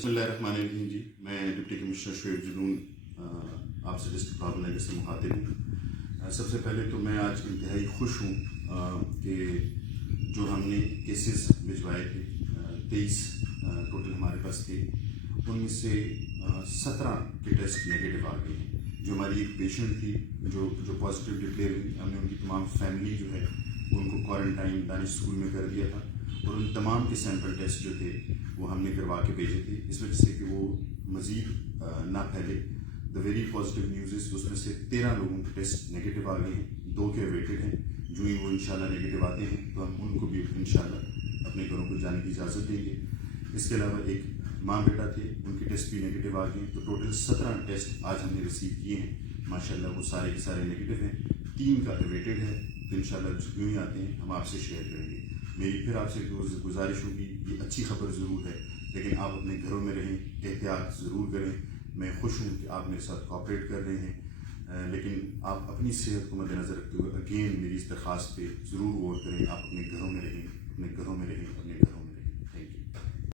بسم اللہ الرحمن الرحیم جی، میں ڈپٹی کمشنر شعیب جنون آپ سے ڈسٹرکٹ راول نگر سے مخاطب ہوں۔ سب سے پہلے تو میں آج انتہائی خوش ہوں کہ جو ہم نے کیسز بھجوائے تھے 23 ٹوٹل ہمارے پاس تھے، ان میں سے 17 کے ٹیسٹ نگیٹو آ گئے ہیں۔ جو ہماری ایک پیشنٹ تھی جو پازیٹیو ڈکلیئر ہوئی، ہم نے ان کی تمام فیملی جو ہے ان کو کوارنٹائن دانش اسکول میں کر دیا تھا، اور ان تمام کے سیمپل ٹیسٹ جو تھے وہ ہم نے کروا کے بھیجے تھے، اس وجہ سے کہ وہ مزید نہ پھیلے۔ دا ویری پازیٹیو نیوز اس میں سے 13 لوگوں کے ٹیسٹ نگیٹو آ گئے ہیں، 2 کے ویٹڈ ہیں۔ جو ہی وہ انشاءاللہ نگیٹو آتے ہیں تو ہم ان کو بھی انشاءاللہ اپنے گھروں کو جانے کی اجازت دیں گے۔ اس کے علاوہ ایک ماں بیٹا تھے، ان کے ٹیسٹ بھی نگیٹو آ گئے ہیں، تو ٹوٹل 17 ٹیسٹ آج ہم نے ریسیو کیے ہیں۔ ماشاءاللہ وہ سارے کے سارے نگیٹو ہیں، 3 کا ویٹڈ ہے، تو انشاءاللہ جو ہی آتے ہیں ہم آپ سے شیئر کریں گے۔ میری پھر آپ سے گزارش ہوگی، یہ اچھی خبر ضرور ہے لیکن آپ اپنے گھروں میں رہیں، احتیاط ضرور کریں۔ میں خوش ہوں کہ آپ میرے ساتھ کوآپریٹ کر رہے ہیں، لیکن آپ اپنی صحت کو مد نظر رکھتے ہوئے اگین میری اس درخواست پہ ضرور غور کریں۔ آپ اپنے گھروں میں رہیں، اپنے گھروں میں رہیں، اپنے گھروں میں رہیں۔